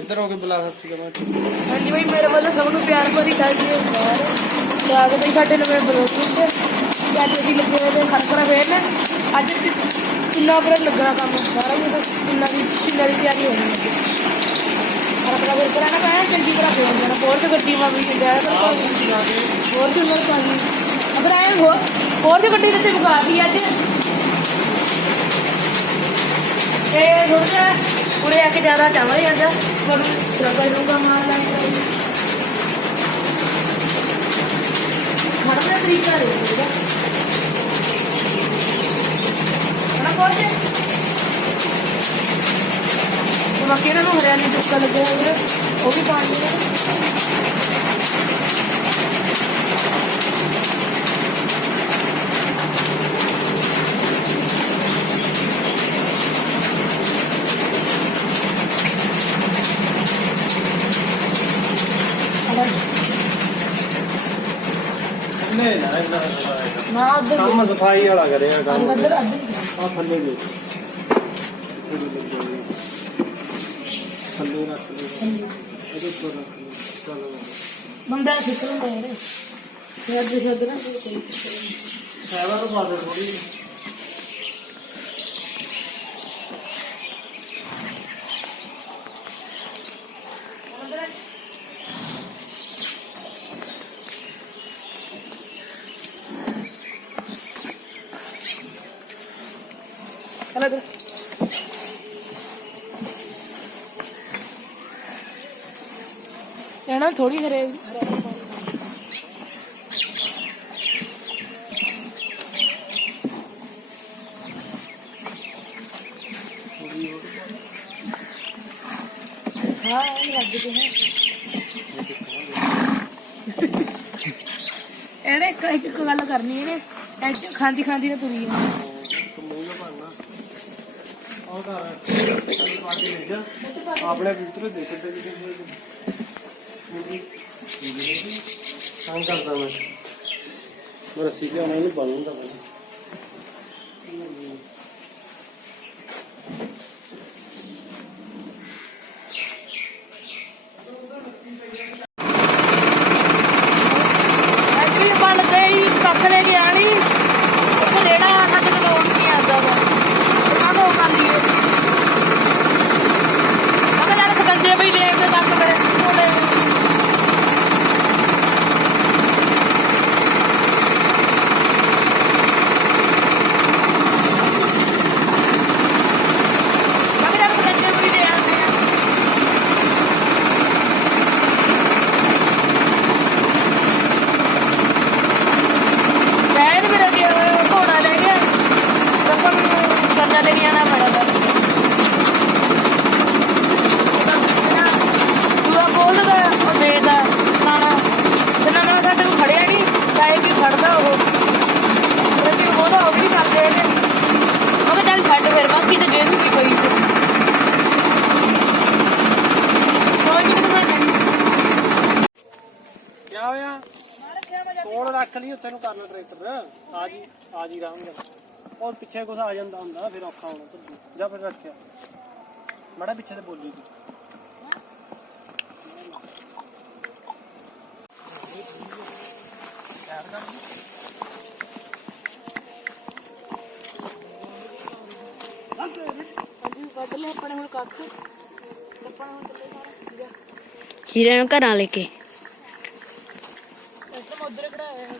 ਇੱਧਰ ਹੋ ਕੇ ਬੁਲਾ ਸਤਿ ਸ਼੍ਰੀ ਅਕਾਲ। ਹਾਂਜੀ ਬਈ ਮੇਰੇ ਵੱਲੋਂ ਸਭ ਨੂੰ ਪਿਆਰ ਭਰੀ ਗੱਲ ਜੀ ਸਵਾਗਤ ਹੈ ਸਾਡੇ ਨਵੇਂ ਬਲੌਗ ਵਿੱਚ ਤੇ। ਅੱਜ ਅਸੀਂ ਲੱਗੇ ਹੋਏ ਨੇ ਖਰਕਰਾ ਵੇਣ ਅੱਜ ਕਿੰਨਾ ਪਰ ਲੱਗਣਾ ਕੰਮ। ਸਾਰਾ ਕੁਝ ਕਿੰਨਾ ਦੀ ਕਿੰਨਾ ਦੀ ਤਿਆਰੀ ਹੈ। ਖਰਕਰਾ ਵੇਣ ਕਰਾਣਾ ਮੈਂ ਚੰਗੀ ਤਰ੍ਹਾਂ ਫੇਰ ਜਾਣਾ। ਹੋਰ ਤੇ ਗੱਡੀ ਮਾ ਵੀ ਜਾਂਦਾ ਹੈ ਹੋਰ ਤੇ ਹੋਰ ਪਾਣੀ ਅਗਰ ਆਏ ਹੋ ਹੋਰ ਤੇ ਗੱਡੀ ਤੇ ਬੁਗਾ ਦੀ ਅੱਜ। ਇਹ ਥੋੜਾ ਉਰੇ ਆ ਕੇ ਜ਼ਿਆਦਾ ਚਾਵਾਂ ਜਾਂਦਾ ਪਰ ਜਗਾ ਨੂੰ ਮਾਰ ਲਾਂਗੇ ਖੜਨਾ ਤਰੀਕਾ ਦੇ ਦੇਗਾ ਨਾ ਕੋਤੇ ਉਹ ਬਾਕੀ ਇਹਨਾਂ ਨੂੰ ਹਰਿਆਣੀ ਟੁੱਕਾ ਲੱਗਿਆ ਹੋਇਆ ਉਹ ਵੀ ਨਾ ਉਧਰ ਕੰਮ ਸਫ਼ਾਈ ਵਾਲਾ ਕਰਿਆ ਕੰਮ ਅੰਦਰ ਅੱਧਰ ਆ ਥੱਲੇ ਦੇ ਥੱਲੇ ਰੱਖ ਲੈ ਇਹਦੇ ਉੱਪਰ ਰੱਖ ਲੈ ਚਲੋ ਬੰਦਾ ਸਿੱਖ ਲੈਂਦਾ ਯਾਰ। ਸ਼ਾਇਦ ਸ਼ਾਇਦ ਨਾ। ਕੋਈ ਸਾਈਵਾਂ ਤੋਂ ਪਾ ਦੇ ਥੋੜੀ ਰਹਿਣਾ ਥੋੜੀ ਹਰੇ। ਹਾਂ ਲੱਗ ਨੇ। ਇਹਨੇ ਇੱਕ ਇੱਕ ਗੱਲ ਕਰਨੀ ਇਹਨੇ ਐਸੇ ਖਾਂਦੀ ਖਾਂਦੀ ਨਾ ਤੁਰੀ ਆ ਆਪਣੇ ਵੀਡੀਓ ਦੇਖਦੇ ਜੀ ਕੰਮ ਕਰਦਾ ਮੈਂ। ਮੈਂ ਰੱਸੀ ਲਿਆਉਣਾ ਇਹਨੂੰ ਬੰਨਦਾ ਮੈਂ ਐਕਚੁਅਲੀ ਬਣ ਗਈ ਕੱਖ ਲੈ ਕੇ ਆਣੀ ਉੱਥੇ ਲੈਣਾ ਸਾਡੇ ਕੋਲ ਲੋੜ ਨਹੀਂ ਆਉਂਦਾ ਵਾ ਉਹਨਾਂ ਨੂੰ ਕਰ ਲਈਏ ਅਗਰ ਯਾਰ ਸਕੰਜੇ ਵੀ ਲੈ ਕੇ ਕੱਖ ਲੈ ਉਹਦੇ ਅਗਰ ਯਾਰ ਸਕੰਜੇ ਵੀ ਲੈ ਆਉਂਦੇ ਆ ਬੈਨ ਵੀ ਰੱਖਿਆ ਹੋਇਆ ਘੋੜਾ ਲੈ ਗਿਆ ਰਕਮ ਕਰਜ਼ਾ ਲੈ ਕੇ ਆਣਾ ਪੈਣਾ ਦਾ ਦੂਆ ਬੋਲਦਾ ਉਹ ਦੇਦਾ ਨਾਣਾ ਤੇ ਨਾਣਾ ਸਾਡੇ ਕੋਲ ਖੜਿਆ ਨਹੀਂ ਚਾਹੇ ਵੀ ਖੜਦਾ ਉਹ ਲੇਕਿਨ ਉਹਦਾ ਉਹ ਵੀ ਨਹੀਂ ਕਰਦੇ ਇਹਨੇ ਮੈਂ ਕਿਹਾ ਚੱਲ ਛੱਡ ਫਿਰ ਬਾਕੀ ਤੇ ਦੇ ਦੂਗੀ ਕੋਈ ਕੋਈ ਨਹੀਂ ਮੈਂ ਨਹੀਂ ਕੀ ਹੋਇਆ ਕੋਲ ਰੱਖ ਲਈ ਉੱਥੇ ਨੂੰ ਕਰ ਟਰੈਕਟਰ। ਆ ਜੀ ਆ ਜੀ ਰਾਉਂਗੇ ਔਰ ਪਿੱਛੇ ਕੁਛ ਆ ਜਾਂਦਾ ਹੁੰਦਾ, ਫਿਰ ਔਖਾ ਹੋਣਾ ਭੱਜੂ ਜਾ ਫਿਰ ਰੱਖਿਆ। ਮੜਾ ਪਿੱਛੇ ਤੇ ਬੋਲੀ ਦੀ। ਆਪਣੇ ਹੁਣ ਕੱਖ ਹੀਰੇ ਨੂੰ ਘਰਾਂ ਲੈ ਕੇ। ਇੱਥੇ ਉਧਰ ਖੜਾਇਆ ਹੈ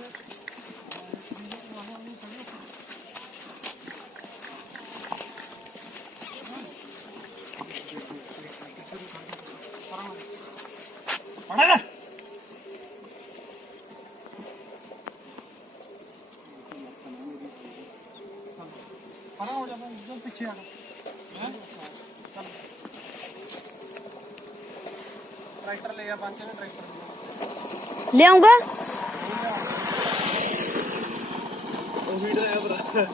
ਪੜਾ ਲੈ ਪੜਾ ਹੋ ਜਾ ਜੋ ਪਿੱਛੇ ਆ ਟਰੈਕਟਰ ਲੈ ਆ। ਪੰਜ ਨੇ ਟਰੈਕਟਰ ਲਿਆਉਂਗਾ? ਉਹ ਵੀਡੀਓ ਆ ਭਰਾ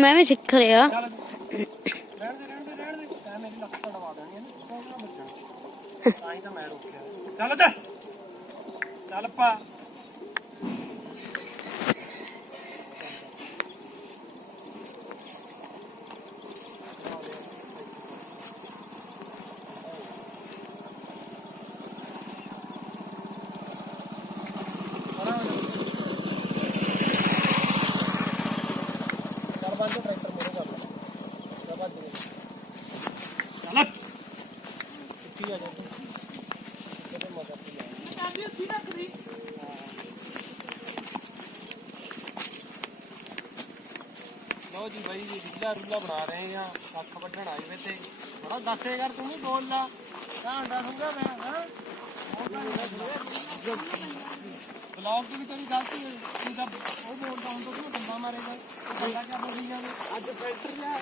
ਮੈਂ ਵੀ ਸਿੱਖ ਲਿਆ। ਚੱਲ, ਰਹਿਣ ਦੇ ਰਹਿਣ ਦੇ ਰਹਿਣ ਦੇ। ਤੈਂ ਮੇਰੀ ਲੱਤ ਤੜਵਾ ਦੇਣੀ ਹੈ ਨਾ ਤਾਂ ਹੀ ਤਾਂ ਮੈਂ ਰੋਕਿਆ। ਚੱਲ ਤੇ ਚੱਲ ਪਾ। ਬੰਦ ਟਰੈਕਟਰ ਮੋਰੇ ਕਰ ਲੈ ਭੱਜ ਦੇ ਚੱਲ ਕਿੱਥੇ ਆ ਜਾ ਤੂੰ ਕਿਤੇ ਮਜ਼ਾ ਪੀ ਲੈ ਲਓ ਜੀ ਬਾਈ ਜੀ ਰੀਲਾ ਰੂਲਾ ਬਣਾ ਰਹੇ ਆ। ਅੱਖ ਵੱਢਣ ਆਏ ਵੇ ਤੇ। ਬੜਾ ਦੱਸੇ ਯਾਰ, ਤੂੰ ਨਹੀਂ ਬੋਲਦਾ ਤਾਂ ਸੁਣਦਾ ਮੈਂ, ਹਾਂ? ਬਲੌਗ ਦੀ ਵੀ ਤੇਰੀ ਗਲਤੀ ਹੈ ਤੂੰ ਤਾਂ ਉਹ ਬੋਲਦਾ ਹੁੰਦਾ ਤੂੰ ਬੰਦਾ ਮਾਰੇਗਾ ਉਹ ਬੰਦਾ ਕਿਆ ਬੋਲੀ ਜਾਵੇ ਅੱਜ ਫੈਕਟਰ ਲਿਆ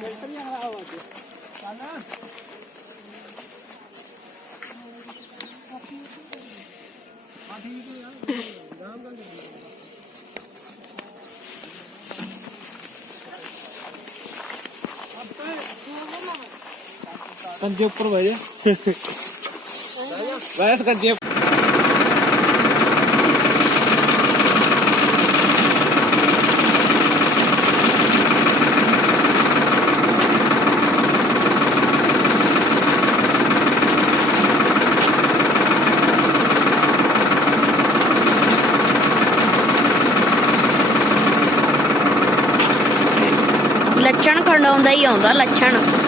ਫੈਕਟਰ ਲਿਆ ਖਰਾਬ ਹੋ ਗਿਆ ਚੱਲ। ਹਾਂ ਠੀਕ ਹੈ ਯਾਰ। ਆਰਾਮ ਨਾਲ ਕੰਜੇ ਉੱਪਰ ਬਹਿ ਜਾ। ਵੈਸ ਕੰਜੇ y honrar la chana.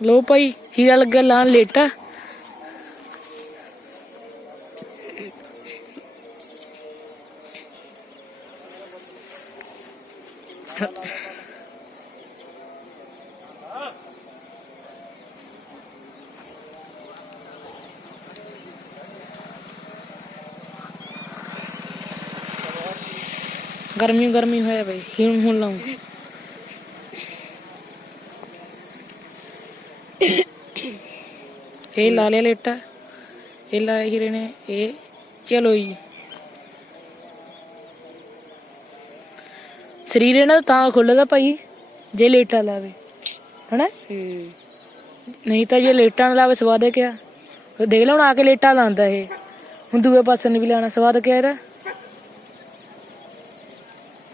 ਲੋ ਭਾਈ ਹੀਰਾ ਲੱਗਾ ਲਾਣ ਲੇਟਾ ਗਰਮੀ ਗਰਮੀ ਹੋਇਆ ਬਈ ਹੁਣ ਹੁਣ ਲਾਉਂ ਇਹ ਲਾ ਲਿਆ ਲੇਟਾ। ਇਹ ਲਾ ਹੀਰੇ ਨੇ ਇਹ ਚਲੋ ਜੀ। ਸਰੀਰ ਇਹਨਾਂ ਦਾ ਤਾਂ ਖੁੱਲਦਾ ਭਾਈ ਜੇ ਲੇਟਾ ਲਾਵੇ। ਹਨਾ? ਨਹੀਂ ਤਾਂ ਜੇ ਲੇਟਾਂ ਨਾ ਲਾਵੇ ਸਵਾਦ ਹੈ ਕਿਆ? ਦੇਖ ਲਓ ਹੁਣ ਆ ਕੇ ਲੇਟਾ ਲਾਉਂਦਾ ਇਹ। ਹੁਣ ਦੂਏ ਪਾਸੇ ਨੇ ਵੀ ਲਾਣਾ ਸਵਾਦ ਕਿਆ ਇਹਦਾ?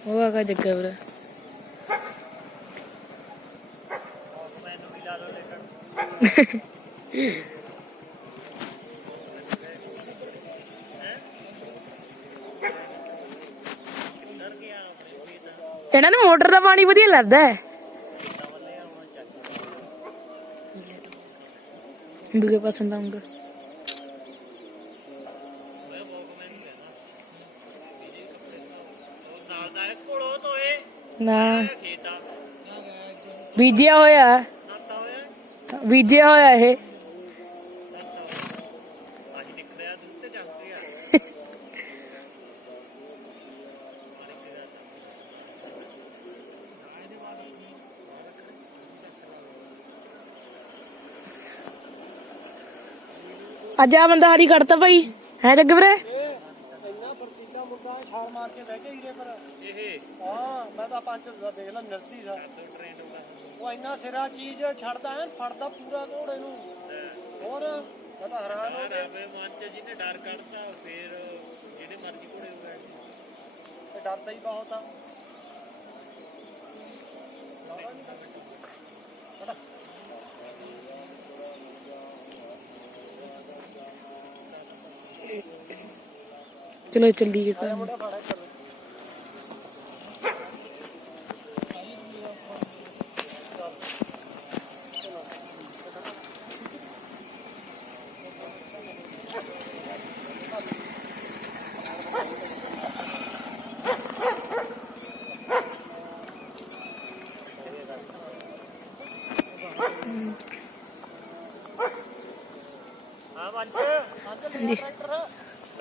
ਉਹ ਆਗਾ ਜੱਗਾ ਵੀਰ ਇਹਨਾਂ ਨੂੰ ਮੋਟਰ ਦਾ ਪਾਣੀ ਵਧੀਆ ਲੱਗਦਾ ਹੈ। ਦੂਜੇ ਪਾਸੇ ਲਾਉਂਗਾ ਨਾ। ਬੀਜਿਆ ਹੋਇਆ। ਬੀਜਿਆ ਹੋਇਆ ਇਹ। ਅੱਜ ਆ ਬੰਦਾ ਹਰੀ ਕੱਢਤਾ ਭਾਈ। ਹੈ ਜੱਗ ਵੀਰੇ? ਇੰਨਾ ਫਰਤੀਲਾ ਮੁੰਡਾ ਛਾਲ ਮਾਰ ਕੇ ਬਹਿ ਗਿਆ ਹੀਰੇ ਪਰ ਇਹ ਹਾਂ ਮੈਂ ਤਾਂ ਪੰਜ ਦਾ ਦੇਖ ਲਾ ਨਿਰਤੀ ਦਾ ਟ੍ਰੇਨ ਉਹ ਇੰਨਾ ਸਿਰਾ ਚੀਜ਼ ਛੱਡਦਾ ਐ ਫੜਦਾ ਪੂਰਾ ਘੋੜੇ ਨੂੰ ਹੋਰ ਮੈਂ ਤਾਂ ਹੈਰਾਨ ਹੋ ਗਿਆ ਮੇਰੇ ਮਨ ਚ ਜਿਹਨੇ ਡਰ ਕੱਢਤਾ ਫਿਰ ਜਿਹੜੇ ਮਰਜ਼ੀ ਘੋੜੇ ਨੂੰ ਬੈਠ ਤੇ ਡਰਦਾ ਹੀ ਬਹੁਤ ਆ। ਚਲੋ ਚੱਲੀਏ ਘਰ ਮੁੰਡਾ